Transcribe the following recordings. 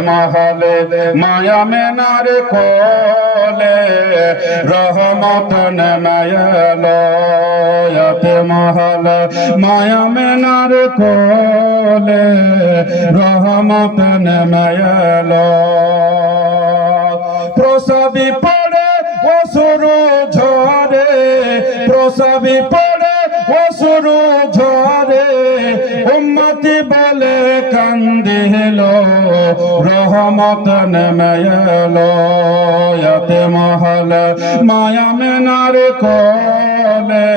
মহলে মায়া মেনার কোলে রহমত নয়তে মহল মায়া মেনার কোলে রহমত নয়ল প্রসবি পড়ে অসুরু ঝরে প্রসবি পড়ে অসুরু ঝরে উম্মতি বলে কান্দিল রহমত নেমেল ইয়াতে মহল মায়া মেনার কোলে,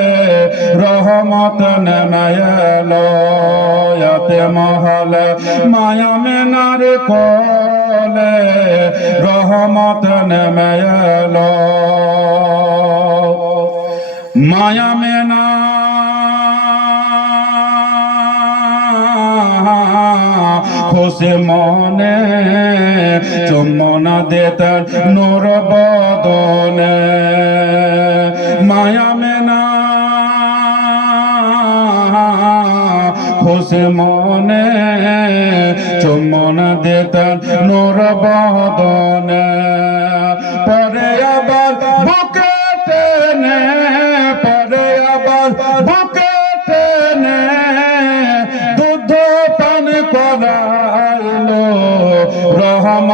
রহমত নেমেল ইয়াতে মহল মায়া মেনার কোলে, রহমত নেমেল মায়া মেনা খুশি মনে, চুম্বনা দে তার নোর বদনে। মায়া মেনা, খুশি মনে, চুম্বনা দে তার নোর বদনে।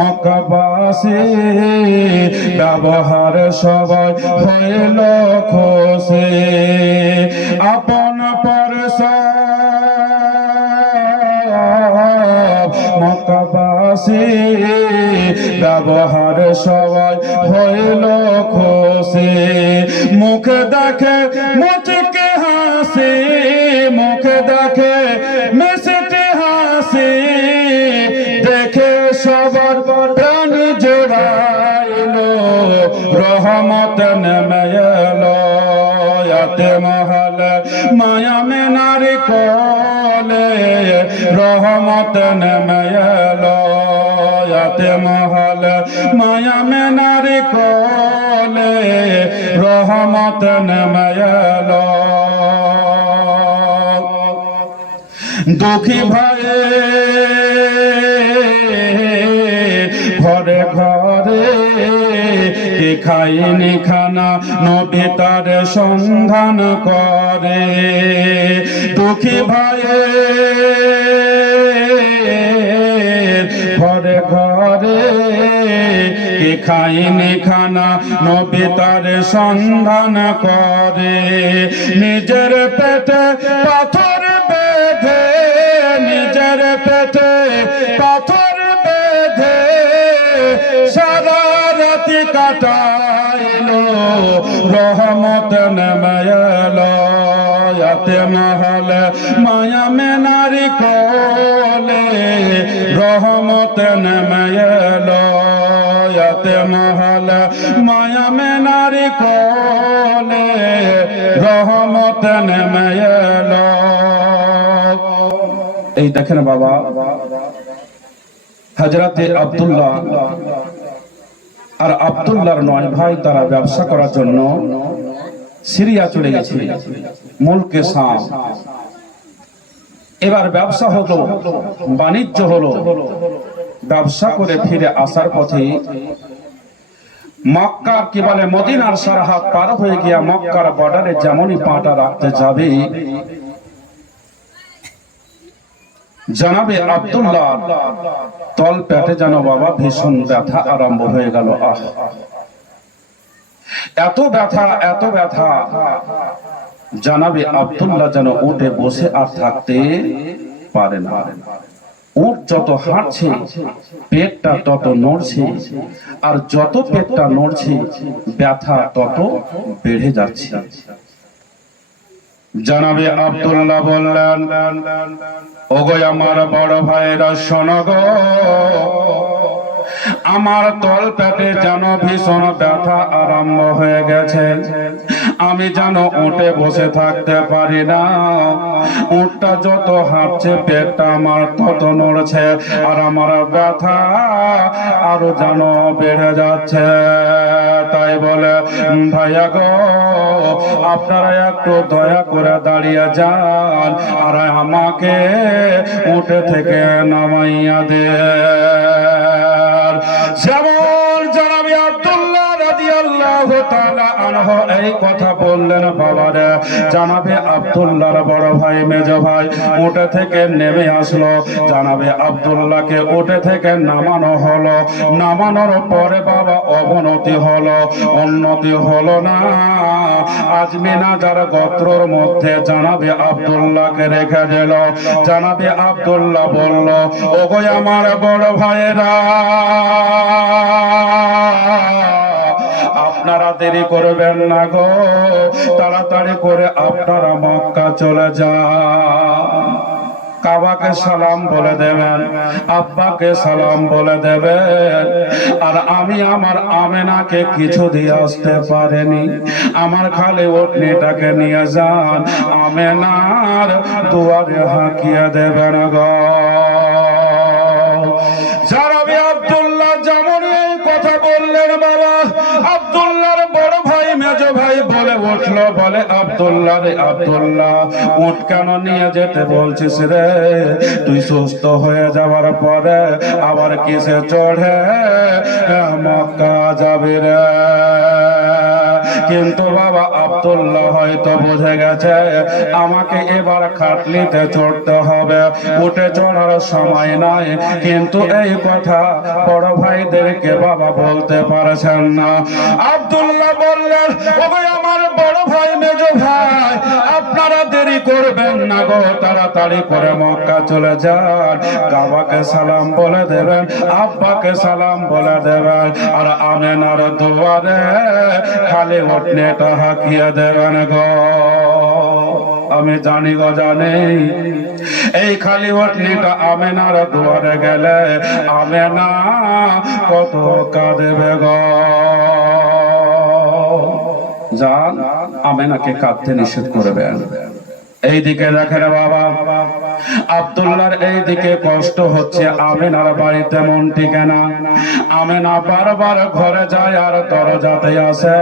মকবাসী ব্যবহার সবাই হইল খুশি। আপন পরশ মকবাসী ব্যবহার সবাই হইল খুশি। মুখ দেখে মুচকে হাসে, মুখ দেখে এলো ইয়াতে মহল, মায়া মেনার কোলে রহমত নেমে এলো দুঃখী ভাই ঘরে ঘরে খাইনি খানা, নবী তার সন্ধান করে। দুঃখী ভাই ঘরে ঘরে কে খাইনি খানা? নবী তার সন্ধান করে। নিজের পেটে পাথর বেঁধে, নিজের পেটে পাথর বেঁধে সারা রাতি কাটাইলো, রহমত নেমেলো। ইয়াতে মহল মায়া মেনারি কোলে রহমত মহল মায়া মেনারি কোলে রহমত এই দেখেন বাবা হজরতে আব্দুল্লাহ। আর আব্দুল্লাহর নয় ভাই তারা ব্যবসা করার জন্য সিরিয়া চলে গেছে, মুলকে শাম এবার ব্যবসা হলো, বাণিজ্য হলো, ব্যবসা করে ফিরে আসার পথে মক্কা কি বলে, মদিনার সারাহাত পার হয়ে গিয়া মক্কার বর্ডারে যেমনই পাটা রাখতে যাবে। জানাবে আব্দুল্লাহ, তল পেটে যেন বাবা ভীষণ ব্যথা আরম্ভ হয়ে গেল। আহ! এত ব্যথা এত ব্যথা। জানাবে আব্দুল্লাহ যেন উঠে বসে আর থাকতে পারে না। উট যত হাঁটছে, পেটটা তত নড়ছে, আর যত পেটটা নড়ছে, ব্যথা তত বেড়ে যাচ্ছে। জানাবে আব্দুল্লাহ বললেন, ওগো আমার বড় ভাইরা শোনো গো আমার তল পেটে যেন ভীষণ ব্যথা আরম্ভ হয়ে গেছে। আমি যেন উঠে বসে থাকতে পারি না। উঠটা যত হাঁটছে, পেটটা আমার তত নড়ছে, আর আমার ব্যথা আরও যেন বেড়ে যাচ্ছে। তাই বলে ভাইয়া গো, আপনারা একটু দয়া করে দাঁড়িয়ে যান, আর আমাকে উঠে থেকে নামাইয়া দে যেমন জানাবি আব্দুল্লাহ রাদিয়াল্লাহু এই কথা বললেন বাবারে। জানাবে আব্দুল্লাহর বড় ভাই, মেজ ভাই, উঠে থেকে নেমে আসলো। জানাবে আব্দুল্লাহকে উঠে থেকে নামানো হলো। নামানোর পরে বাবা অবনতি হলো। উন্নতি হলো না। আজমিনা যার গোত্রর মধ্যে জানাবে আব্দুল্লাহকে রেখে দিল। জানাবে আব্দুল্লাহ বলল, ওগো আমার বড় ভাইয়েরা আপনারা দেরি করবেন না গো। তাড়াতাড়ি করে আপনারা মক্কা চলে যান। কাবাকে সালাম বলে দেবেন, আব্বাকে সালাম বলে দেবেন। আর আমি আমার আমেনাকে কিছু দিয়ে আসতে পারেনি। আমার খালি ওটনিটাকে নিয়ে যান। আমেনার দুয়ারে হাঁকিয়ে দেবেন গো। বলে উঠল, বলে, আবদুল্লাহ রে আবদুল্লাহ, উঠ কেন নিয়ে যেতে বলছিস রে? তুই সুস্থ হয়ে যাওয়ার পরে আবার কিসে চড়ে? মক্কা যাবে রে। কিন্তু বাবা আব্দুল্লাহ হয়তো বুঝে গেছে, আমাকে এবার খাটলিতে চড়তে হবে। উঠে চড়ার সময় নাই, কিন্তু এই কথা বড় ভাইদেরকে বাবা বলতে পারছেন না। আব্দুল্লাহ বললেন, ওগো আমার বড় ভাই, মেজ ভাই, আপনারা দেরি করবেন না গো, তাড়াতাড়ি করে মক্কা চলে যান। কাবাকে সালাম বলে দেবেন, আব্বাকে সালাম বলে দেবেন। আর আমেনার দুয়ারে খালি উঠনেটা হাকিয়ে দেবেন গো? আমি জানি গো, জানি। এই খালি ওটনিটা আমেনার দুয়ারে গেলে আমেনা কত কাঁদেবে গো। যান আমেনাকে কাঁদতে নিষেধ করবেন। এইদিকে দেখেন বাবা। আব্দুল্লাহর এইদিকে কষ্ট হচ্ছে। আমেনার বাড়িতে মন টিকে না আমেনা বারবার ঘরে যায়, আর দরজাতে আসে।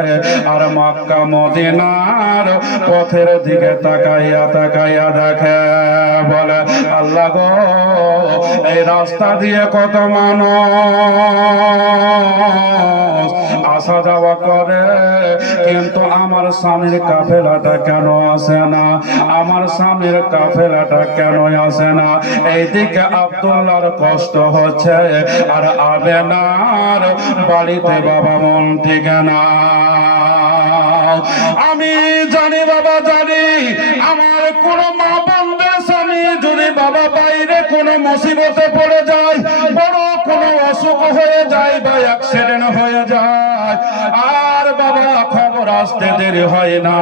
আর মক্কা, মদিনার পথের দিকে তাকাইয়া তাকাইয়া দেখে। বলে, আল্লাহ গো, এই রাস্তা দিয়ে কত মানুষ আসা যাওয়া করে কিন্তু আমার স্বামীর কাফেলাটা কেন আসে না? আমার স্বামীর কাফেলাটা কেন আসে না? এইদিকে আব্দুল্লাহর কষ্ট হচ্ছে। আর আবেনার বাড়িতে বাবা মন টিকে না। আমি জানি বাবা, জানি আমার কোন মা বন্ধের স্বামী যদি বাবা বাইরে কোনো মুসিবতে পড়ে যায় আসতে দেরি হয় না।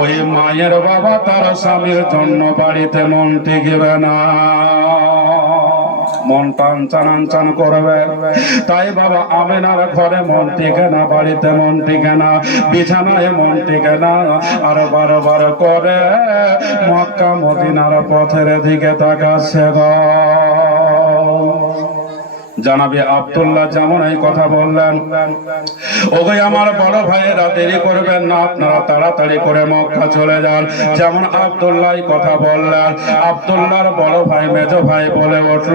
ওই মায়ের বাবা তার স্বামীর জন্য বাড়িতে মন টিকবে না। মন টান চান করবে। তাই বাবা আমেনার ঘরে মন টিকে না, বাড়িতে মন টিকে না, বিছানায় মন টিকে না। আর বারবার করে মক্কা মদিনার পথের দিকে তাকাচ্ছে গো জানাবি আব্দুল্লাহ যেমন এই কথা বললেন। ওগো আমার বড় ভাইয়েরা, দেরি করবেন না, আপনারা তাড়াতাড়ি করে মক্কা চলে যান। যেমন আব্দুল্লাহ কথা বললেন। আব্দুল্লাহর বড় ভাই, মেজ ভাই বলে উঠল,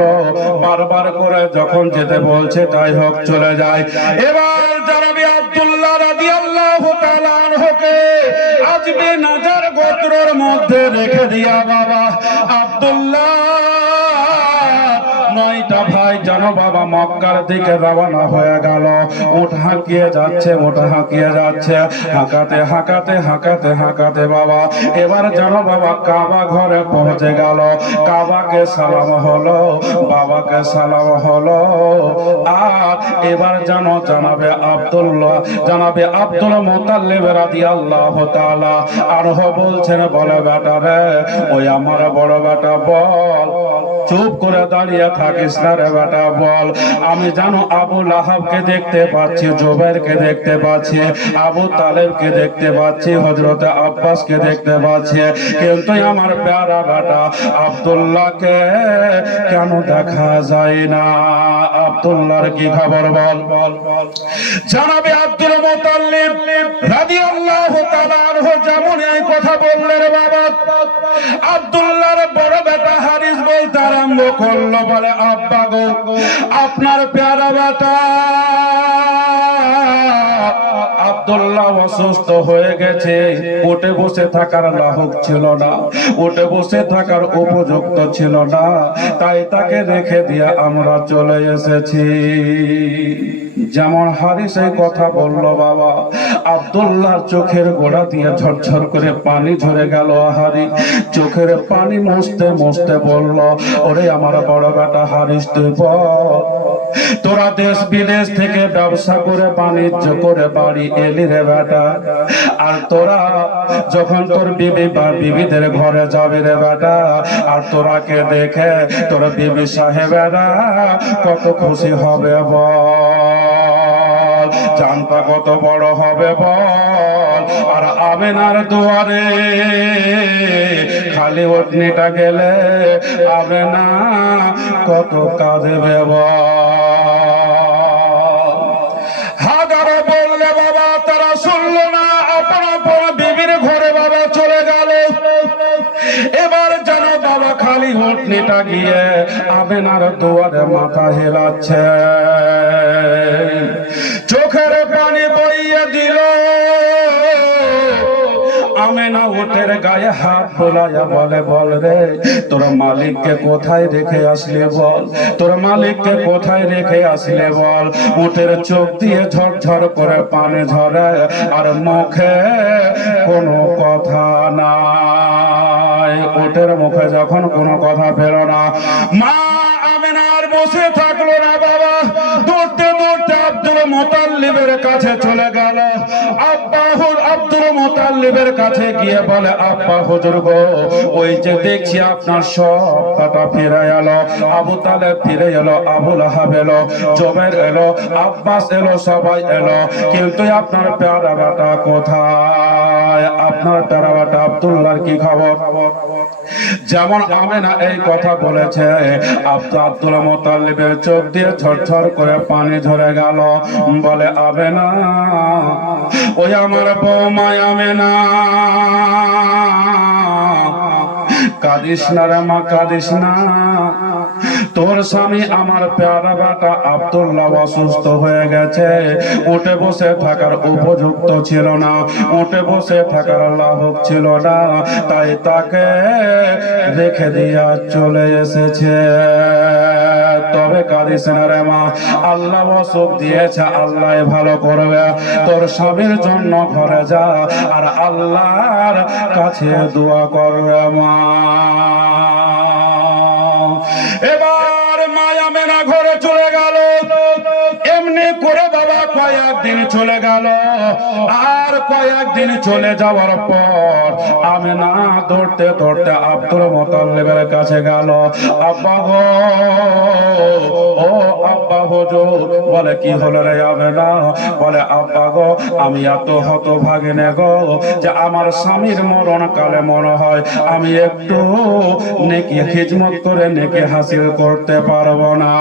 বারবার করে যখন যেতে বলছে, তাই হোক, চলে যায়। এবার জানাবি আব্দুল্লাহ রাদিয়াল্লাহু তাআলা আনহুকে আজবে নাজার গোত্রর মধ্যে রেখে দিয়া বাবা। আব্দুল্লাহ ভাই, জানো বাবা, মক্কার দিকে রওনা হয়ে গেল। উঠ হাঁকিয়ে যাচ্ছে, উঠ হাঁকিয়ে যাচ্ছে। হাঁকাতে হাঁকাতে হাঁকাতে হাঁকাতে বাবা। এবার জানো বাবা, কাবা ঘরে পৌঁছে গেল। কাবাকে সালাম হলো, বাবাকে সালাম হলো। আর এবার জানো, জানাবে আব্দুল্লাহ, জানাবে আব্দুল মোতাল্লিব রাদিয়াল্লাহু তাআলা। আর বলছেন, বলে বেটা রে, ওই আমার বড় বেটা বল। চুপ করে দাঁড়িয়ে থাকিস না রে বেটা বল। আমি জানো আবু লাহাবকে দেখতে পাচ্ছি জোবেরকে দেখতে পাচ্ছি, আবু তালেবকে দেখতে পাচ্ছি হজরতে আব্বাসকে দেখতে পাচ্ছি। কিন্তু আমার প্যারা বেটা আব্দুল্লাহকে কেন দেখা যায় না? আব্দুল্লাহর কি খবর বল? বল জানাবে আব্দুল মুতাল্লিব রাদিয়াল্লাহু তাআলা যেমন এই কথা বললেন বাবা। আব্দুল্লাহর আরম্ভ করল বলে আব্বা গো আপনার প্যারা বেটা। আব্দুল্লাহ অসুস্থ হয়ে গেছে। উঠে বসে থাকার লাহক ছিল না। উঠে বসে থাকার উপযুক্ত ছিল না। তাই তাকে রেখে দিয়ে আমরা চলে এসেছি। যেমন হারিস এই কথা বলল বাবা, আব্দুল্লাহর চোখের গোড়া দিয়ে ঝরঝর করে পানি ঝরে গেল হারি। চোখের পানি মুছতে মুছতে বলল, ওরে আমার বড় বেটা হারিস, তুই বল। তোরা দেশ বিদেশ থেকে ব্যবসা করে, বাণিজ্য করে, বাড়ি এলি রে বেটা। আর তোরা যখন তোর বিবি বা বিবিদের ঘরে যাবি রে বেটা, আর তোরাকে দেখে তোর বিবি সাহেবেরা কত খুশি হবে বল। জানটা কত বড় হবে বল। আর আবেনার দুয়ারে খালি ওটনিটা গেলে আমেনা কত কাঁদবে বল। উঠনিটা গিয়ে আবেনার দুয়ারে মাথা হেলাচ্ছে। চোখের পানি বইয়ে দিল। আমেনা উঠের গায়ে হাত বোলাইয়া বলে, বল রে, তোর মালিককে কোথায় রেখে আসলে বল? তোর মালিককে কোথায় রেখে আসলে বল? উঠের চোখ দিয়ে ঝরঝর করে পানি ঝরে, আর মুখে কোনো কথা নাই। উঠের মুখে যখন কোনো কথা ফেলো না, মা আমেনার বসে থাকল না বাবা। দৌড়তে দৌড়তে আব্দুল মোতাল্লিবের কাছে চলে গেল। আব্দুল মোতাল্লিবের কাছে গিয়ে বলে, আব্বা হুজুর গো, ওই যে দেখছি আপনার সব ফিরে এলো, আবু তালেব ফিরে এলো, আবুল এলো এলো, আব্বাস এলো, সবাই এলো। কিন্তু আপনার প্যারা কোথায়? আপনার প্যারা বেটা আব্দুল্লাহর কি খবর? যেমন আমেনা এই কথা বলেছে আব্দুল আব্দুল মোতালিবের চোখ দিয়ে ঝরঝর করে পানি ঝরে গেল। বলে আবেনা ওই আমার বৌমা আমেনা কাঁদিস না রে মা, কাঁদিস না। তোর স্বামী আমার পেয়ারা বাটা আব্দুল্লাহ অসুস্থ হয়ে গেছে। উঠে বসে থাকার উপযুক্ত ছিল না। উঠে বসে থাকার লাভক ছিল না। তাই তাকে রেখে দিয়া চলে এসেছে। তবে কাঁদিস না রে মা, আল্লাহ অসুখ দিয়েছে, আল্লাহ ভালো করবে। তোর স্বামীর জন্য ঘরে যা আর আল্লাহর কাছে দোয়া করবে মা। কয়েকদিন চলে গেল। আর কয়েকদিন চলে যাওয়ার পর আমি না ধরতে ধরতে আব্দুল মোতাল্লিবের কাছে গেল। আব্বা গো, ও আব্বা হুজুর, বলে, কি হলো রে আমি না বলে, আব্বা গো, আমি এত হত ভাগিনে গো যে আমার স্বামীর মরণ কালে মনে হয় আমি একটু নেকি খিজমত করে নেকি হাসিল করতে পারব না।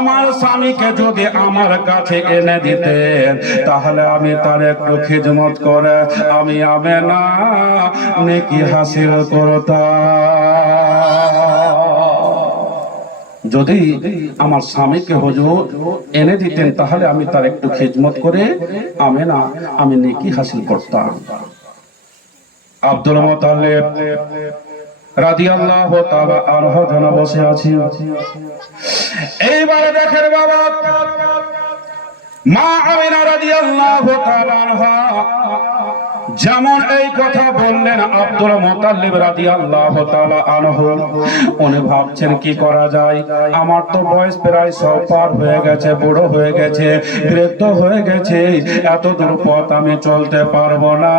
আমার স্বামীকে যদি আমার কাছে এনে দিতেন তাহলে আমি তার একটু খিদমত করে আমি আমে না নেকি হাসিল করতাম। যদি আমার স্বামীকে হুজুর এনে দিতেন, তাহলে আমি তার একটু খিদমত করে আমি না আমি নেকি হাসিল করতাম। আব্দুল মোতালেব রাদিয়াল্লাহু তাআলা আনহু যেন বসে আছি এইবারে দেখেন বাবা মা আমিনা রাদিয়াল্লাহু তাআলা যেমন এই কথা বললেন আব্দুল রাদিয়াল্লাহু তাআলা আনহু, উনি ভাবছেন কি করা যায়? আমার তো বয়স প্রায় সব পার হয়ে গেছে, বুড়ো হয়ে গেছে, বৃদ্ধ হয়ে গেছে এত দূর পথ আমি চলতে পারব না।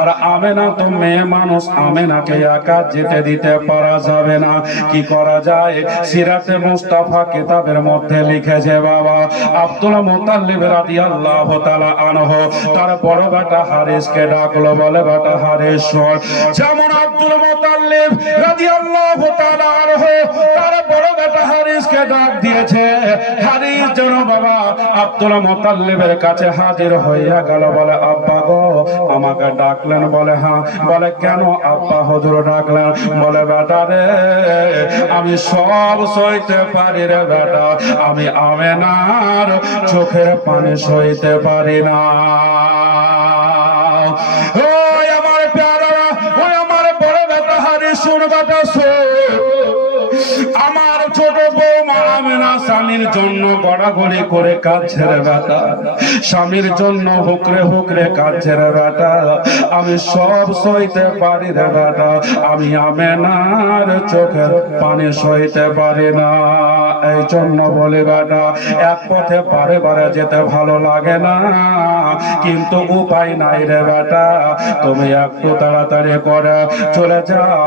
আর আমেনা তো মেয়ে মানুষ, আমেনাকে একা যেতে দিতে পারা যাবে না। কি করা যায়? সিরাতে মুস্তাফা কিতাবের মধ্যে লিখেছে বাবা, আব্দুল মোতাল্লিব রাদিয়াল্লাহু তাআলা আনহু, তার বড় বেটা হারিসকে ডাকলো বেটা যেমন আব্দুল তার বড় বেটা ডাক দিয়েছে, হারিস যেন বাবা, আব্দুল কাছে হাজির হইয়া গেল। বলে, আব্বা গো, আমাকে ডাকলেন। বলে হ্যাঁ। বলে, কেন আব্বা হুজুর ডাকলেন? বলে, বেটা রে, আমি সব সইতে পারি রে বেটা, আমি আমেনার চোখের পানি সইতে পারি না। আমার ছোট বৌমা আমেনা স্বামীর জন্য গড়াগড়ি করে কাজ ছেড়ে স্বামীর জন্য হুকরে হুকরে কাজ ছেড়ে বেটা। আমি সব সইতে পারি রে বেটা। আমি আমেনার চোখের পানি সইতে পারি না। জন্য বলি বেটা এক পথে বারে বারে যেতে ভালো লাগে না। কিন্তু উপায় নাই রে বেটা, তুমি একটু তাড়াতাড়ি করে চলে যাও।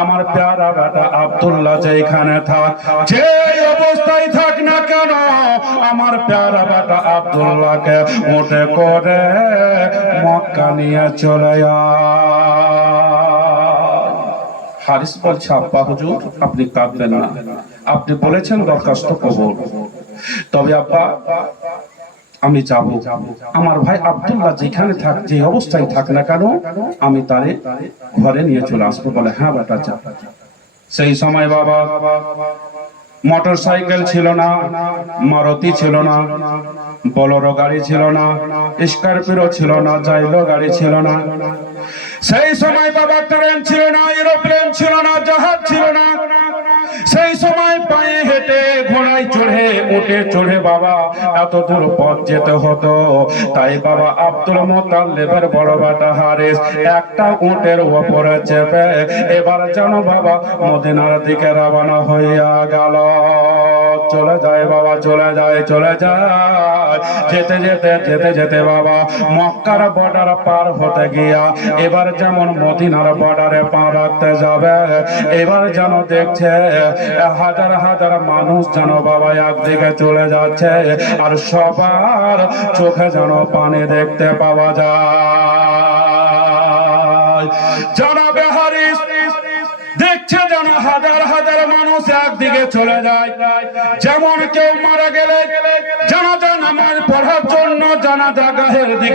আমার প্যারা বেটা আব্দুল্লাহ যেখানে থাক যে অবস্থায় থাক না কেন, আমার প্যারা বেটা আব্দুল্লাহকে মোটে করে মক্কা নিয়ে চলে হারিস বলছে, আব্বা হুজুর, আপনি কাঁদবেন না। আপনি বলেছেন দরখাস্ত কবর তবে আব্বা, আমি যাব। আমার ভাই আব্দুল্লাহ যেখানে থাক, যে অবস্থায় থাক না কেন, আমি তারে ঘরে নিয়ে চলে আসব বলে হ্যাঁ বেটা, যা। সেই সময় বাবা, মোটর সাইকেল ছিল না, মারুতি ছিল না, বলরো গাড়ি ছিল না, স্করপিও ছিল না, জাইলো গাড়ি ছিল না। সেই সময় বাবা ট্রেন ছিল না, এরোপ্লেন ছিল না, জাহাজ ছিল না। ঘোড়ায় চড়ে উঠে, চড়ে বাবা, এত দূর পথ যেতে হতো। তাই বাবা আব্দুল মোতাল্লেবের বড় বাটা হারিস একটা উটের ওপরে চেপে, এবার যেন বাবা, মদিনার দিকে রওনা হইয়া গেল। চলে যায় বাবা, চলে যায় চলে যায়। যেতে যেতে যেতে যেতে বাবা, মক্কার বর্ডার পার হতে গিয়া এবার যেমন মদিনার বর্ডারে পা রাখতে যাবে, এবার যেন দেখছে হাজার হাজার মানুষ যেন বাবা একদিকে চলে যাচ্ছে, আর সবার চোখে যেন পানি দেখতে পাওয়া যায়।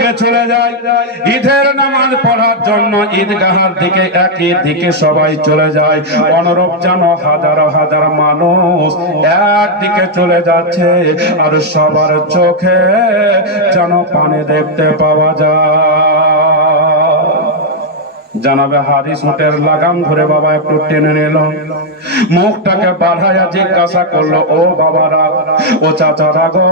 দিকে চলে যায়। ঈদের নামাজ পড়ার জন্য ঈদগাহার দিকে একই দিকে সবাই চলে যায়। অনুরূপ যেন হাজার হাজার মানুষ একদিকে চলে যাচ্ছে আর সবার চোখে যেন পানি দেখতে পাওয়া যায়। জানাবে হারিস উটের লাগাম ধরে বাবা একটু টেনে নিল। মুখটাকে বাড়াইয়া জিজ্ঞাসা করল, ও বাবারা, ও চাচারা গো,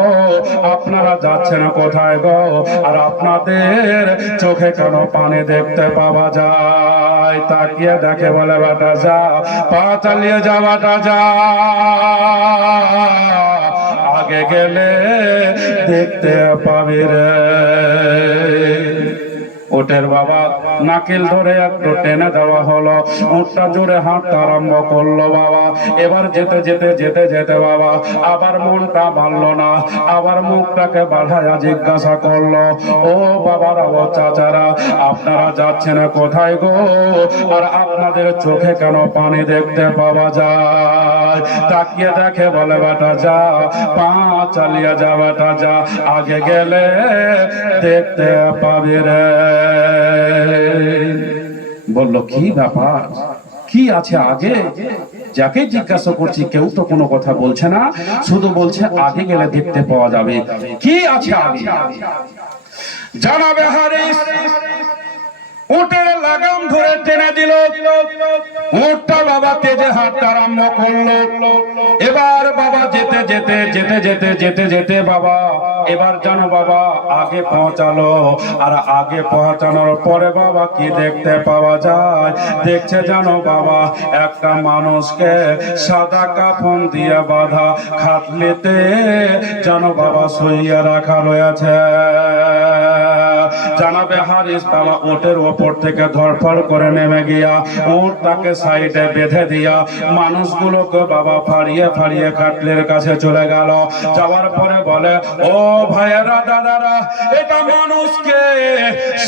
আপনারা যাচ্ছেন কোথায় গো? আর আপনাদের চোখে কেন পানি দেখতে পাওয়া যায়? তাকিয়ে দেখে বলে, বাটা যা, পা চালিয়ে যাওয়াটা যা। আগে গেলে দেখতে পাবি রে। ওটের বাবা নাকিল ধরে একটু টেনে দেওয়া হলো। উঠটা জোরে হাঁটতে আরম্ভ করল বাবা। এবার যেতে যেতে যেতে যেতে বাবা, আবার মনটা মানলো না। আবার মুখটাকে বাড়াইয়া জিজ্ঞাসা করল, ও বাবারা ও চাচারা, আপনারা যাচ্ছেন কোথায় গো? আর আপনাদের চোখে কেন পানি দেখতে পাওয়া যায়? তাকিয়ে দেখে বলে, বেটা যা, পা চালিয়ে যা, বেটা যা, আগে গেলে দেখতে পাবি রে। বলল, কি ব্যাপার? কি আছে আগে? যাকে জিজ্ঞাসা করছি, কেউ তো কোনো কথা বলছে না, শুধু বলছে, আগে গেলে দেখতে পাওয়া যাবে। কি আছে আগে? জানাবে হারিস। উটের লাগাম ধরে টেনে দিল। উটটা বাবা তেজে হাঁটতে আরম্ভ করল। এবার বাবা যেতে যেতে যেতে যেতে যেতে যেতে বাবা, এবার জানো বাবা, আগে পৌঁছালো। আর আগে পৌঁছানোর পরে বাবা কি দেখতে পাওয়া যায়? দেখছে জানো বাবা, একটা মানুষকে সাদা কাফন দিয়ে বাঁধা খাটলিতে জানো বাবা শুইয়া রাখা রয়েছে। জানাবে হারিস বাবা ওটের ওপর থেকে ধরফর করে নেমে গিয়া উট তাকে সাইডে বেঁধে দিয়া মানুষগুলোকে বাবা ফাড়িয়ে ফাড়িয়ে খাটলের কাছে চলে গেল। যাওয়ার পরে বলে, ও ভাইয়েরা, দাদারা, এটা মানুষকে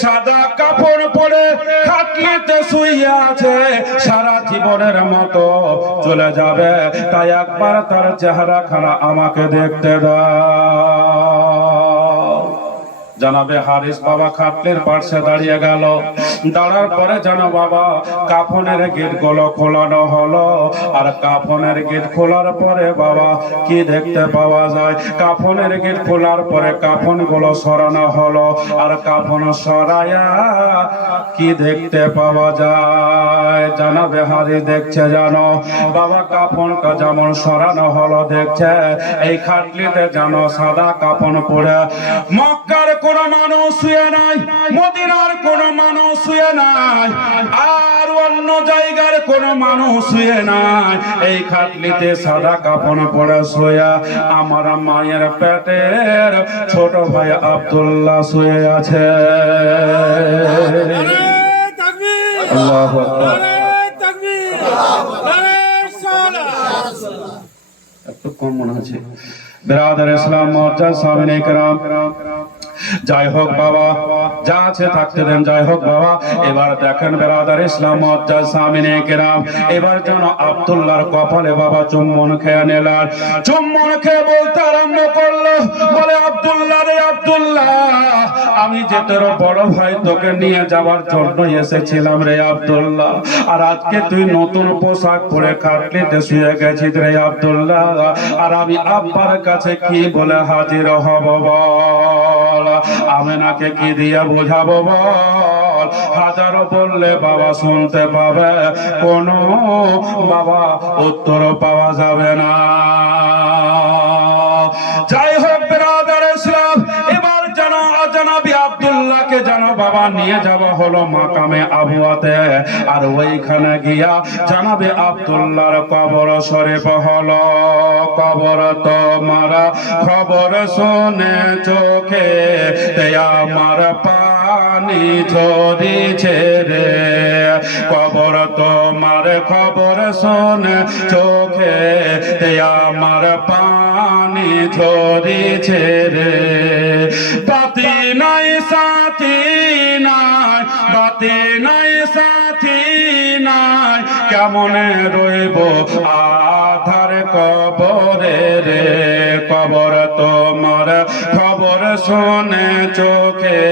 সাদা কাপড় পরে খাটলিতে শুইয়া আছে, সারা জীবনের মতো চলে যাবে। তাই একবার তার চেহারা খানা আমাকে দেখতে দাও। জানাবে হারিস বাবা খাটলের পার্শ্বে দাঁড়িয়ে গেল। দাঁড়ার পরে জানো বাবা, কাফনের গেটগুলো খোলানো হলো। আর কাফনের গেট খোলার পরে বাবা, কি দেখতে পাওয়া যায়? কাফনের গেট খোলার পরে কাফনগুলো সরানো হলো। আর কাফন সরায়া কি দেখতে পাওয়া যায়? জানাবে হারিস, দেখছে জানো বাবা কাফনটা যেমন সরানো হলো, দেখছে। এই খাটলিতে জানো সাদা কাফন পরে মক্কার কোন মানুষ শুয়ে নাই, মদিনার কোন মানুষ শুয়ে নাই, আর অন্য জায়গার কোন মানুষ শুয়ে নাই। এই খাটলিতে সাদা কাপড় পরে শুয়া আমার মায়ের পেটের ছোট ভাই আব্দুল্লাহ শুয়ে আছে। একটু কম মনে হচ্ছে। বেরাদার ইসলাম মর্যাদ সামিনে কেরাম যাই হোক বাবা, যা আছে থাকতে দেন, যাই হোক বাবা। এবার দেখেন বেরাদার ইসলাম সামিনে কেরাম। এবার যেন আব্দুল্লাহর কপালে বাবা চুম্বন খেয়ে নিলাম চুম্বন খেয়ে বলতে আরম্ভ করল, বলে, আব্দুল্লাহ রে আব্দুল্লাহ, আমি যে তোর বড় ভাই তোকে নিয়ে যাওয়ার জন্য এসেছিলাম রে আব্দুল্লাহ। আর আজকে তুই নতুন পোশাক পরে খাটলিতে শুয়ে গেছিস রে আব্দুল্লাহ। আর আমি আব্বার কাছে কি বলে হাজির হব বল আমেনাকে কি দিয়ে বোঝাবো বল? হাজারো বললে বাবা শুনতে পাবে, কোনো বাবা উত্তর পাওয়া যাবে না। বাবা নিয়ে যাওয়া হলো মাকামে আবুয়াতে। আর ওইখানে গিয়া জানাবে আব্দুল্লাহর কবর শরীফ হলো। কবর তোমার খবর শোনে চোখে, তে আমার পানি ঝরিছে রে। কবর তোমার খবর শুনে চোখে, তে আমার পানি ঝরিছে রে। কেমনে রইব, আধার কবরে রে, কবর তোমার, খবর শুনে চোখে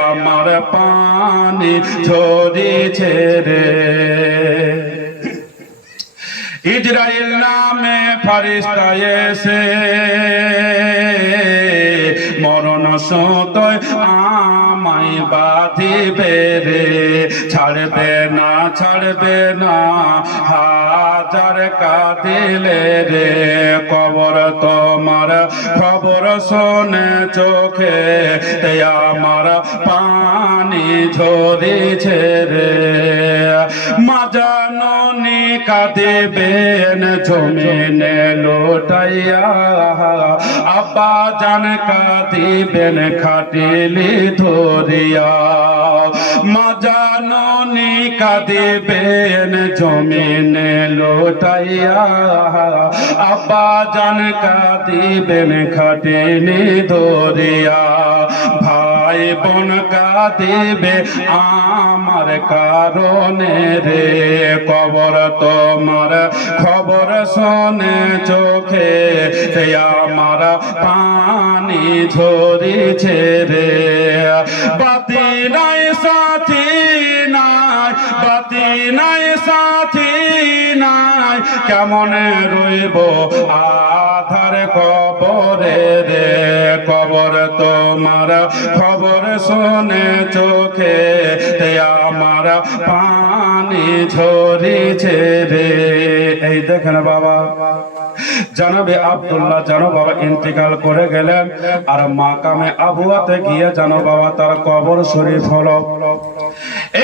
আমার পানি ঝরিছে রে। ইসরায়েল নামে ফারিস্তা এসে মরণ সতয় আমাই বাঁধিবে রে। ছাড়বে না ছাড়বে না, হাজার কাঁদিলে রে। কবর তোমার, খবর শোনে চোখে আমার পানি ঝরিছে রে। মাজাননি কাঁদিবেন জমিনে লোটাইয়া। আব্বা জান কাঁদিবেন খাটিলি ধরিয়া। মাজাননি কাঁদিবেন জমিনে লোটাইয়া। আব্বা জান কাঁদিবেন খাটিলি ধরিয়া। ভাই বোন কাঁদিবে আমার কারণে রে। কবর তোমার, খবর শোনে চোখে। আমার পানি ঝরিছে রে। বাতি নাই সাথী নাই, বাতি নাই সাথী কেমনে রইব? আধার কবরে রে, কবর তোমার খবর শোনে চোখে আমার পানি ঝরিছে রে। এই দেখেন বাবা। জানাবে আব্দুল্লাহ জানো বাবা ইন্তেকাল করে গেলেন। আর মাকামে আবুয়াতে গিয়ে জানো বাবা তার কবর শরীফ হলো।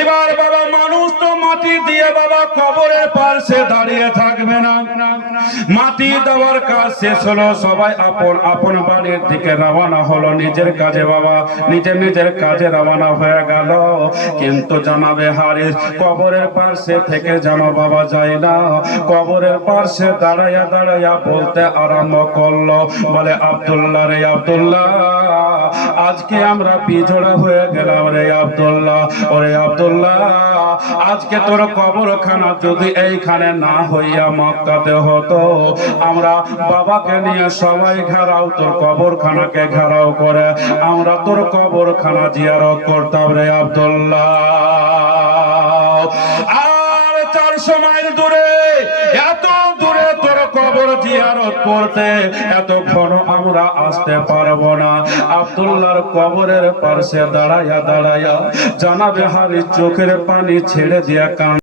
এবার বাবা মানুষ তো মাটি দিয়ে বাবা কবরের পাশে দাঁড়িয়ে থাকবে না। মাটি দেওয়ার কাজ শেষ হলো, সবাই আপন আপন বাড়ির দিকে রওনা হলো। নিজের কাজে বাবা, নিজের নিজের কাজে রওনা হয়ে গেল। কিন্তু জানাবে হারিস, কবরের পাশে থেকে জানো বাবা যায় না। কবরের পাশে দাঁড়াইয়া দাঁড়াইয়া বলতে আরম্ভ করল, বলে, আব্দুল্লাহ রে আব্দুল্লাহ, আজকে আমরা পিছড়া হয়ে গেলাম রে আবদুল্লাহ। ওরে আব্দুল্লাহ, আজকে তোর কবরখানা যদি এইখানে না হইয়া মক্কাতে হতো, আমরা বাবাকে নিয়ে সবাই ঘেরাও, তোর কবরখানাকে ঘেরাও করে আমরা তোর কবরখানা জিয়ারত করতাম রে আব্দুল্লাহ। আর চারশো মাইল দূরে এত জিয়ারত করতে, এতক্ষণ আমরা আসতে পারব না। আব্দুল্লাহর কবরের পাশে দাঁড়াইয়া দাঁড়াইয়া জানাবে হারি চোখের পানি ছেড়ে দিয়া কান